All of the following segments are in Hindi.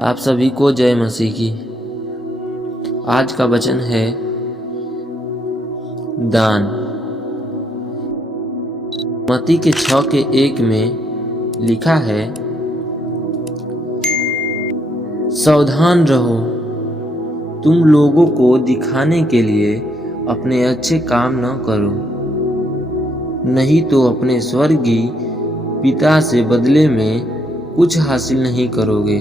आप सभी को जय मसीह की। आज का वचन है दान। मत्ती के 6:1 में लिखा है, सावधान रहो, तुम लोगों को दिखाने के लिए अपने अच्छे काम न करो, नहीं तो अपने स्वर्गीय पिता से बदले में कुछ हासिल नहीं करोगे।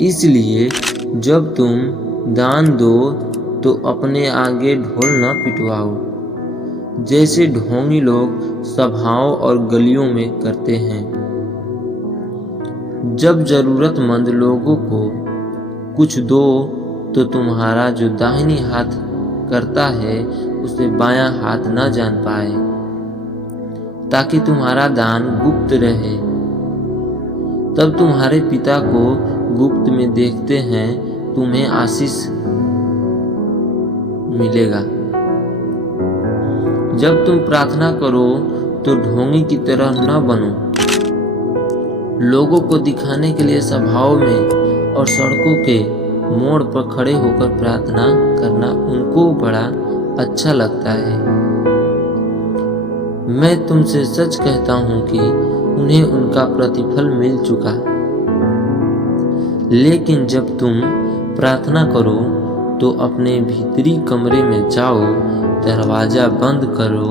इसलिए जब तुम दान दो तो अपने आगे ढोल न पिटवाओ, जैसे ढोंगी लोग सभाओं और गलियों में करते हैं। जब जरूरतमंद लोगों को कुछ दो तो तुम्हारा जो दाहिनी हाथ करता है उसे बायां हाथ न जान पाए, ताकि तुम्हारा दान गुप्त रहे। तब तुम्हारे पिता को गुप्त में देखते हैं तुम्हें आशीष मिलेगा। जब तुम प्रार्थना करो तो ढोंगी की तरह न बनो, लोगों को दिखाने के लिए सभाओं में और सड़कों के मोड़ पर खड़े होकर प्रार्थना करना उनको बड़ा अच्छा लगता है। मैं तुमसे सच कहता हूं कि उन्हें उनका प्रतिफल मिल चुका। लेकिन जब तुम प्रार्थना करो तो अपने भीतरी कमरे में जाओ, दरवाजा बंद करो,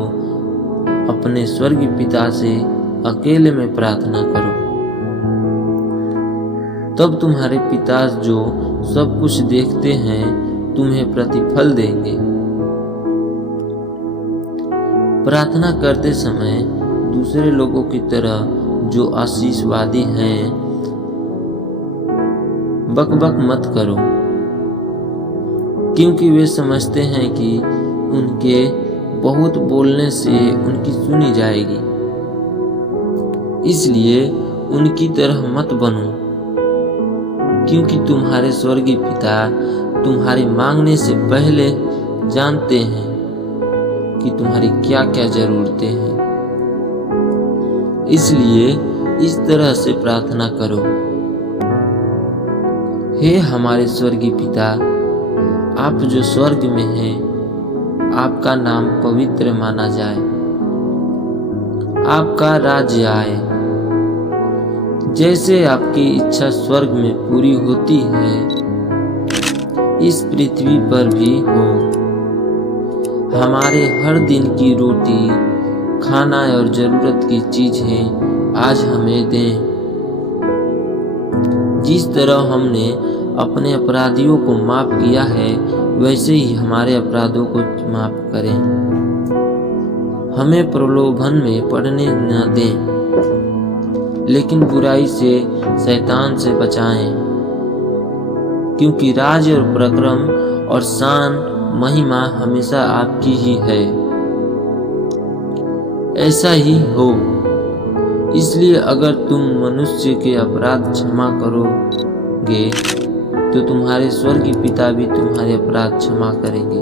अपने स्वर्गीय पिता से अकेले में प्रार्थना करो। तब तुम्हारे पिता जो सब कुछ देखते हैं तुम्हें प्रतिफल देंगे। प्रार्थना करते समय दूसरे लोगों की तरह जो आशीषवादी हैं बकबक मत करो, क्योंकि वे समझते हैं कि उनके बहुत बोलने से उनकी सुनी जाएगी। इसलिए उनकी तरह मत बनो, क्योंकि तुम्हारे स्वर्गीय पिता तुम्हारे मांगने से पहले जानते हैं कि तुम्हारी क्या क्या जरूरतें हैं। इसलिए इस तरह से प्रार्थना करो, हे हमारे स्वर्गीय पिता, आप जो स्वर्ग में हैं, आपका नाम पवित्र माना जाए, आपका राज्य आए, जैसे आपकी इच्छा स्वर्ग में पूरी होती है इस पृथ्वी पर भी हो। हमारे हर दिन की रोटी, खाना और जरूरत की चीजें आज हमें दें, जिस तरह हमने अपने अपराधियों को माफ किया है वैसे ही हमारे अपराधों को माफ करें। हमें प्रलोभन में पड़ने न दें, लेकिन बुराई से, शैतान से बचाएं, क्योंकि राज और पराक्रम और शान, महिमा हमेशा आपकी ही है। ऐसा ही हो। इसलिए अगर तुम मनुष्य के अपराध क्षमा करोगे तो तुम्हारे स्वर्गीय पिता भी तुम्हारे अपराध क्षमा करेंगे।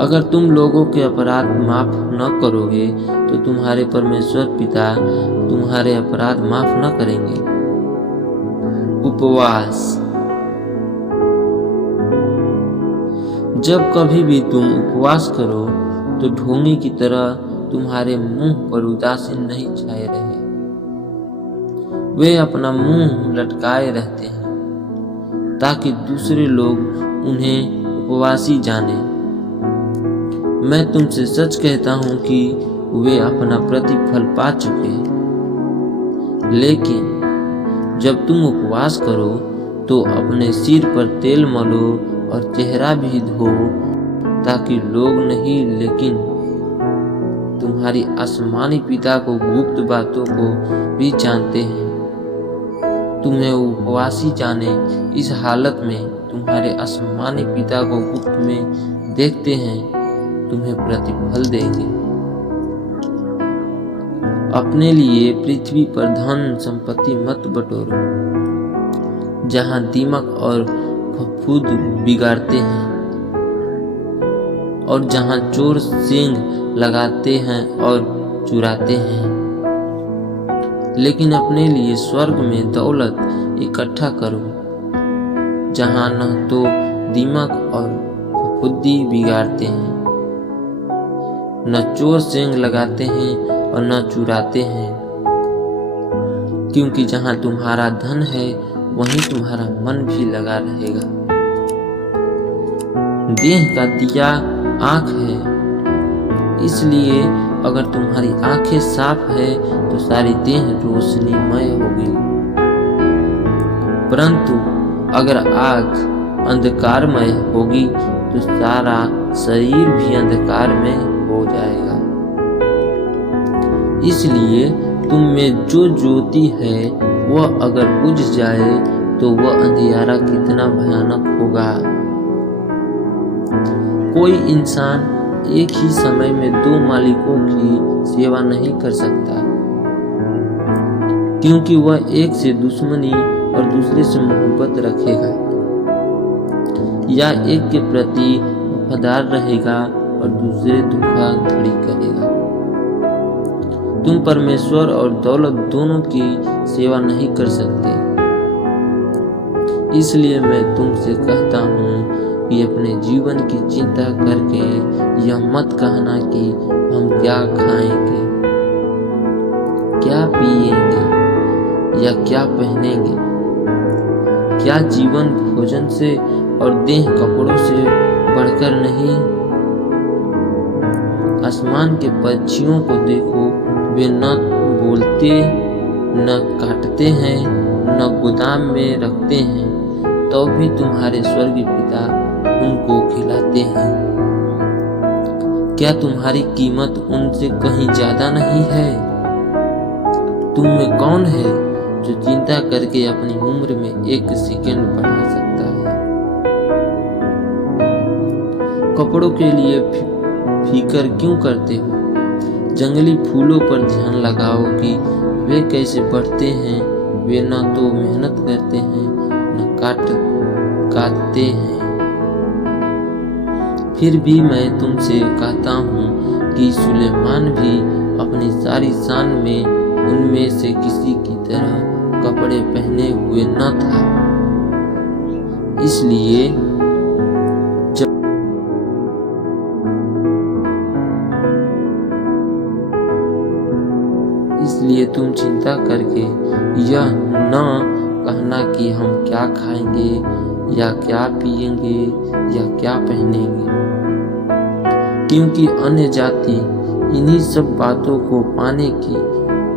अगर तुम लोगों के अपराध माफ न करोगे तो तुम्हारे परमेश्वर पिता तुम्हारे अपराध माफ न करेंगे। उपवास। जब कभी भी तुम उपवास करो तो ढोंगी की तरह तुम्हारे मुंह पर उदासीन नहीं छाए रहे। वे अपना मुंह लटकाए रहते हैं ताकि दूसरे लोग उन्हें उपवासी जाने। मैं तुमसे सच कहता हूं कि वे अपना प्रतिफल पा चुके। लेकिन जब तुम उपवास करो तो अपने सिर पर तेल मलो और चेहरा भी धो, ताकि लोग नहीं लेकिन तुम्हारी आसमानी पिता को गुप्त बातों को भी जानते हैं। तुम्हें उपवासी जाने, इस हालत में तुम्हारे आसमानी पिता को गुप्त में देखते हैं तुम्हें प्रतिफल देंगे। अपने लिए पृथ्वी पर धन संपत्ति मत बटोरो, जहां दीमक और फफूंद बिगाड़ते हैं और जहां चोर सींग लगाते हैं और चुराते हैं। लेकिन अपने लिए स्वर्ग में दौलत इकट्ठा करो, जहाँ न तो दीमक और फफूंदी बिगाड़ते हैं, न चोर सेंध लगाते हैं और न चुराते हैं। क्योंकि जहाँ तुम्हारा धन है वहीं तुम्हारा मन भी लगा रहेगा। देह का दिया आँख है, इसलिए अगर तुम्हारी आंखें साफ है तो सारी देह रोशनीमय होगी। परंतु अगर आँख अंधकारमय होगी तो सारा शरीर भी अंधकारमय हो जाएगा। इसलिए तुम में जो ज्योति है वह अगर बुझ जाए तो वह अंधियारा कितना भयानक होगा। कोई इंसान एक ही समय में 2 मालिकों की सेवा नहीं कर सकता, क्योंकि वह एक से दुश्मनी और दूसरे से मोहब्बत रखेगा, या एक के प्रति वफादार रहेगा और दूसरे धोखाधड़ी करेगा। तुम परमेश्वर और दौलत दोनों की सेवा नहीं कर सकते। इसलिए मैं तुमसे कहता हूँ कि अपने जीवन की चिंता करके यह मत कहना कि हम क्या खाएंगे, क्या पिएंगे या क्या पहनेंगे। क्या जीवन भोजन से और देह कपड़ों से बढ़कर नहीं? आसमान के पक्षियों को देखो, वे न बोलते, न काटते हैं, न गोदाम में रखते हैं, तो भी तुम्हारे स्वर्गीय पिता उनको खिलाते हैं। क्या तुम्हारी कीमत उनसे कहीं ज्यादा नहीं है? तुम में कौन है जो चिंता करके अपनी उम्र में 1 सेकंड बढ़ा सकता है? कपड़ों के लिए फिकर क्यों करते हो? जंगली फूलों पर ध्यान लगाओ कि वे कैसे बढ़ते हैं। वे न तो मेहनत करते हैं न काटते हैं। फिर भी मैं तुमसे कहता हूँ कि सुलेमान भी अपनी सारी शान में उनमें से किसी की तरह कपड़े पहने हुए न था। इसलिए तुम चिंता करके यह न कहना कि हम क्या खाएंगे या क्या पिएंगे या क्या पहनेंगे, क्योंकि अन्य जाति इन्हीं सब बातों को पाने की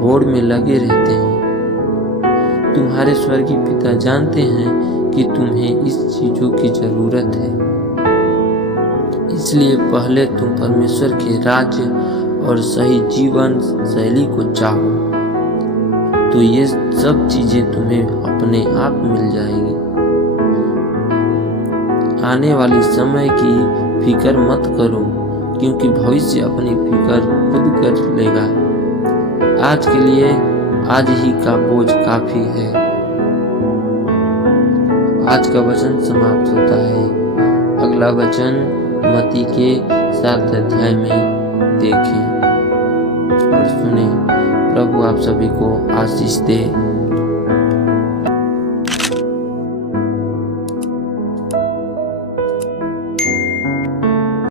होड़ में लगे रहते हैं। तुम्हारे स्वर्गीय पिता जानते हैं कि तुम्हें इस चीजों की जरूरत है। इसलिए पहले तुम परमेश्वर के राज्य और सही जीवन शैली को चाहो, तो ये सब चीजें तुम्हें अपने आप मिल जाएगी। आने वाली समय की फिक्र मत करो, क्योंकि भविष्य अपनी फिक्र खुद कर लेगा। आज के लिए आज ही का बोझ काफी है। आज का वचन समाप्त होता है। अगला वचन मत्ती के 7 अध्याय में देखें और सुने। प्रभु आप सभी को आशीष दे।